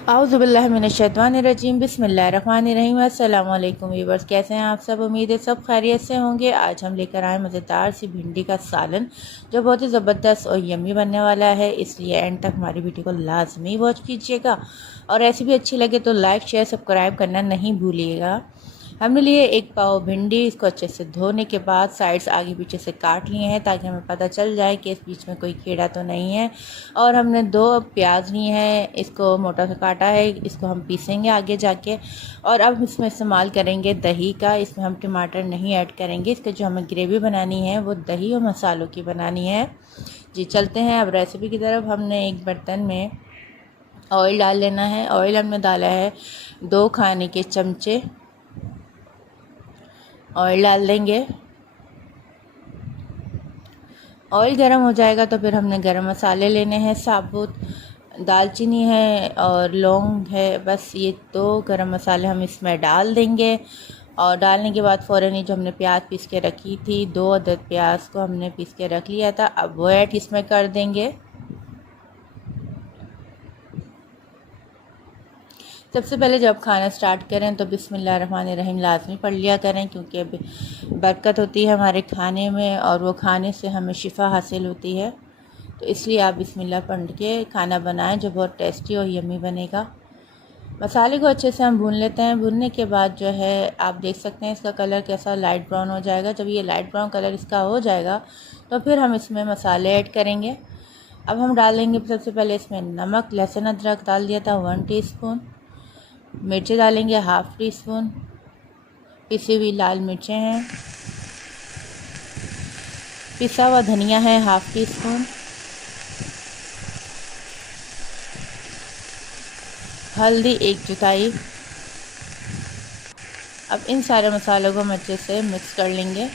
औज़ुबिल्लाहिमिनश्शैतानिर्रजीम बिस्मिल्लाहिर्रहमानिर्रहीम। अस्सलाम वालेकुम व्यूअर्स, कैसे हैं आप सब? उम्मीद है सब खैरियत से होंगे। आज हम लेकर आए मज़ेदार सी भिंडी का सालन जो बहुत ही ज़बरदस्त और यम्मी बनने वाला है, इसलिए एंड तक हमारी वीडियो को लाजमी वॉच कीजिएगा और रेसिपी अच्छी लगे तो लाइक शेयर सब्सक्राइब करना नहीं भूलिएगा। हमने लिए एक पाव भिंडी, इसको अच्छे से धोने के बाद साइड्स आगे पीछे से काट लिए हैं ताकि हमें पता चल जाए कि इस बीच में कोई कीड़ा तो नहीं है। और हमने 2 प्याज लिए हैं, इसको मोटा सा काटा है, इसको हम पीसेंगे आगे जाके। और अब इसमें इस्तेमाल करेंगे दही का, इसमें हम टमाटर नहीं ऐड करेंगे। इसके जो हमें ग्रेवी बनानी है वो दही और मसालों की बनानी है। जी चलते हैं अब रेसिपी की तरफ। हमने एक बर्तन में ऑयल डाल लेना है। ऑयल हमने डाला है 2 खाने के चमचे ऑयल डाल देंगे। ऑयल गर्म हो जाएगा तो फिर हमने गरम मसाले लेने हैं, साबुत दालचीनी है और लौंग है, बस ये 2 गरम मसाले हम इसमें डाल देंगे। और डालने के बाद फ़ौरन ही जो हमने प्याज पीस के रखी थी, 2 अदद प्याज को हमने पीस के रख लिया था, अब वो ऐड इसमें कर देंगे। सबसे पहले जब खाना स्टार्ट करें तो बिस्मिल्लाहिर्रहमानिर्रहीम लाजमी पढ़ लिया करें, क्योंकि अब बरकत होती है हमारे खाने में और वो खाने से हमें शिफा हासिल होती है। तो इसलिए आप बिस्मिल्लाह पढ़ के खाना बनाएं जो बहुत टेस्टी और यम्मी बनेगा। मसाले को अच्छे से हम भून लेते हैं। भूनने के बाद जो है आप देख सकते हैं इसका कलर कैसा लाइट ब्राउन हो जाएगा। जब ये लाइट ब्राउन कलर इसका हो जाएगा तो फिर हम इसमें मसाले ऐड करेंगे। अब हम डालेंगे सबसे पहले इसमें नमक, लहसुन अदरक डाल दिया था 1 टीस्पून, मिर्ची डालेंगे 1/2 टीस्पून, पिसी हुई लाल मिर्चें हैं, पिसा हुआ धनिया है 1/2 टीस्पून, हल्दी 1/4। अब इन सारे मसालों को हम अच्छे से मिक्स कर लेंगे।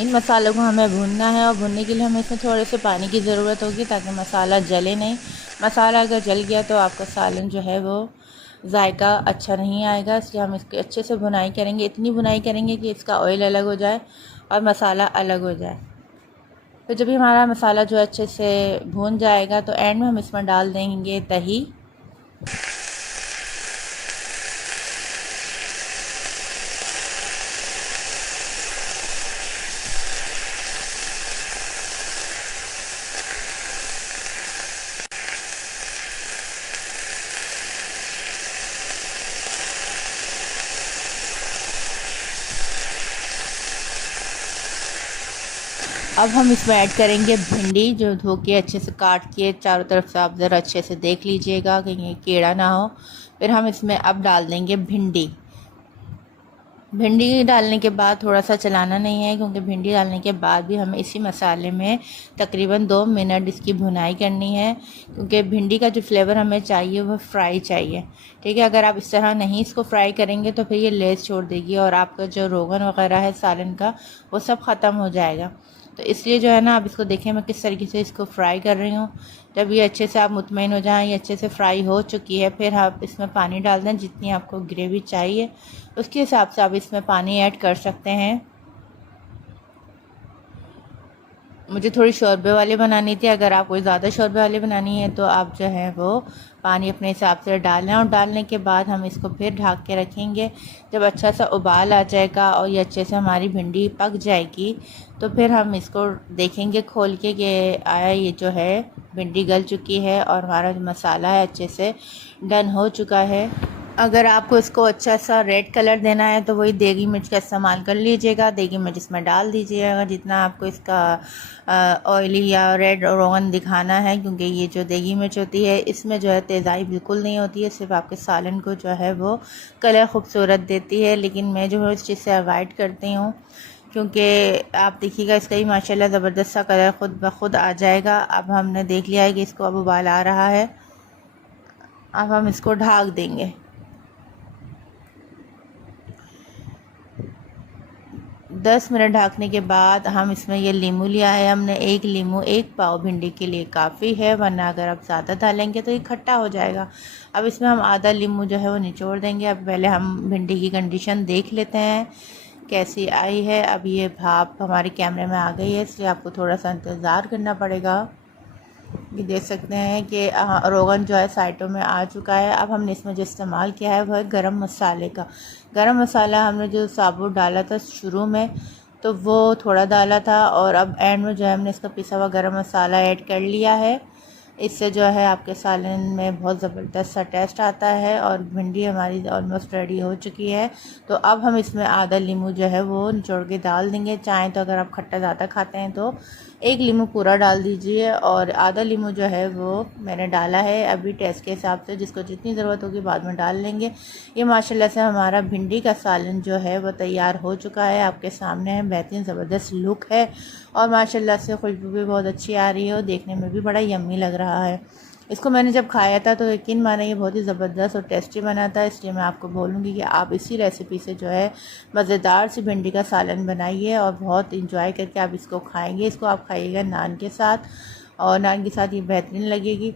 इन मसालों को हमें भूनना है और भूनने के लिए हमें इसमें थोड़े से पानी की ज़रूरत होगी ताकि मसाला जले नहीं। मसाला अगर जल गया तो आपका सालन जो है वो जायका अच्छा नहीं आएगा, इसलिए हम इसकी अच्छे से भुनाई करेंगे। इतनी भुनाई करेंगे कि इसका ऑयल अलग हो जाए और मसाला अलग हो जाए। तो जब भी हमारा मसाला जो अच्छे से भून जाएगा तो एंड में हम इसमें डाल देंगे दही। अब हम इसमें ऐड करेंगे भिंडी, जो धो के अच्छे से काट के चारों तरफ से आप ज़रा अच्छे से देख लीजिएगा कहीं कीड़ा ना हो। फिर हम इसमें अब डाल देंगे भिंडी। भिंडी डालने के बाद थोड़ा सा चलाना नहीं है, क्योंकि भिंडी डालने के बाद भी हमें इसी मसाले में तकरीबन 2 मिनट इसकी भुनाई करनी है, क्योंकि भिंडी का जो फ्लेवर हमें चाहिए वह फ्राई चाहिए। ठीक है, अगर आप इस तरह नहीं इसको फ्राई करेंगे तो फिर ये लेस छोड़ देगी और आपका जो रोगन वगैरह है सालन का वो सब ख़त्म हो जाएगा। तो इसलिए जो है ना, आप इसको देखें मैं किस तरीके से इसको फ्राई कर रही हूँ। जब ये अच्छे से आप मुतमईन हो जाएं ये अच्छे से फ्राई हो चुकी है, फिर आप इसमें पानी डाल दें। जितनी आपको ग्रेवी चाहिए उसके हिसाब से आप इसमें पानी ऐड कर सकते हैं। मुझे थोड़ी शोरबे वाली बनानी थी, अगर आपको ज़्यादा शोरबे वाली बनानी है तो आप जो है वो पानी अपने हिसाब से डालें। और डालने के बाद हम इसको फिर ढक के रखेंगे। जब अच्छा सा उबाल आ जाएगा और ये अच्छे से हमारी भिंडी पक जाएगी तो फिर हम इसको देखेंगे खोल के कि आया ये जो है भिंडी गल चुकी है और हमारा जो मसाला है अच्छे से डन हो चुका है। अगर आपको इसको अच्छा सा रेड कलर देना है तो वही देगी मिर्च का इस्तेमाल कर लीजिएगा। देगी मिर्च इसमें डाल दीजिएगा जितना आपको इसका ऑयली या रेड रोगन दिखाना है, क्योंकि ये जो देगी मिर्च होती है इसमें जो है तेज़ाई बिल्कुल नहीं होती है, सिर्फ आपके सालन को जो है वो कलर खूबसूरत देती है। लेकिन मैं जो है इस चीज़ से अवॉइड करती हूँ, क्योंकि आप देखिएगा इसका ही माशाल्लाह ज़बरदस्त सा कलर ख़ुद ब खुद आ जाएगा। अब हमने देख लिया है कि इसको अब उबाल आ रहा है, अब हम इसको ढक देंगे। 10 मिनट ढकने के बाद हम इसमें ये लीमू लिया है हमने, 1 लीमू 1 पाव भिंडी के लिए काफ़ी है, वरना अगर आप ज़्यादा डालेंगे तो ये खट्टा हो जाएगा। अब इसमें हम आधा लीमू जो है वो निचोड़ देंगे। अब पहले हम भिंडी की कंडीशन देख लेते हैं कैसी आई है। अब ये भाप हमारे कैमरे में आ गई है, इसलिए आपको थोड़ा सा इंतज़ार करना पड़ेगा। ये देख सकते हैं कि रोगन जो है साइडों में आ चुका है। अब हमने इसमें जो इस्तेमाल किया है वो है गरम मसाले का। गरम मसाला हमने जो साबुत डाला था शुरू में तो वो थोड़ा डाला था, और अब एंड में जो है हमने इसका पिसा हुआ गरम मसाला ऐड कर लिया है। इससे जो है आपके सालन में बहुत ज़बरदस्त सा टेस्ट आता है। और भिंडी हमारी ऑलमोस्ट रेडी हो चुकी है। तो अब हम इसमें आधा नींबू जो है वो निचोड़ के डाल देंगे। चाहें तो अगर आप खट्टा ज़्यादा खाते हैं तो एक नींबू पूरा डाल दीजिए, और आधा नींबू जो है वो मैंने डाला है अभी टेस्ट के हिसाब से, जिसको जितनी ज़रूरत होगी बाद में डाल लेंगे। ये माशाल्लाह से हमारा भिंडी का सालन जो है वो तैयार हो चुका है, आपके सामने है। बेहतरीन ज़बरदस्त लुक है और माशाल्लाह से खुशबू भी बहुत अच्छी आ रही है और देखने में भी बड़ा यम्मी लग रहा है। इसको मैंने जब खाया था तो यकीन माने ये बहुत ही ज़बरदस्त और टेस्टी बना था। इसलिए मैं आपको बोलूँगी कि आप इसी रेसिपी से जो है मज़ेदार सी भिंडी का सालन बनाइए और बहुत इंजॉय करके आप इसको खाएंगे। इसको आप खाइएगा नान के साथ, और नान के साथ ये बेहतरीन लगेगी।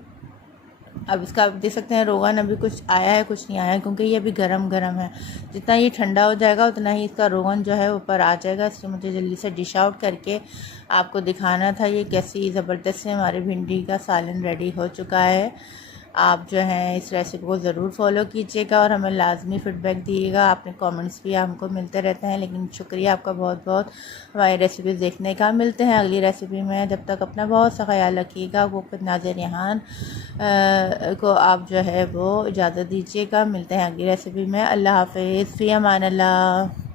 अब इसका आप देख सकते हैं रोगन अभी कुछ आया है कुछ नहीं आया है, क्योंकि ये अभी गरम गरम है। जितना ये ठंडा हो जाएगा उतना ही इसका रोगन जो है ऊपर आ जाएगा। इसलिए मुझे जल्दी से डिश आउट करके आपको दिखाना था ये कैसी ज़बरदस्त से हमारी भिंडी का सालन रेडी हो चुका है। आप जो हैं इस रेसिपी को ज़रूर फॉलो कीजिएगा और हमें लाजमी फ़ीडबैक दिएगा। आपने कमेंट्स भी हमको मिलते रहते हैं, लेकिन शुक्रिया आपका बहुत बहुत हमारी रेसिपीज़ देखने का। मिलते हैं अगली रेसिपी में, जब तक अपना बहुत सा ख्याल रखिएगा। वो नाज़िर यहाँ को आप जो है वो इजाज़त दीजिएगा। मिलते हैं अगली रेसिपी में। अल्लाह हाफ़िज़, फ़ी अमान अल्लाह।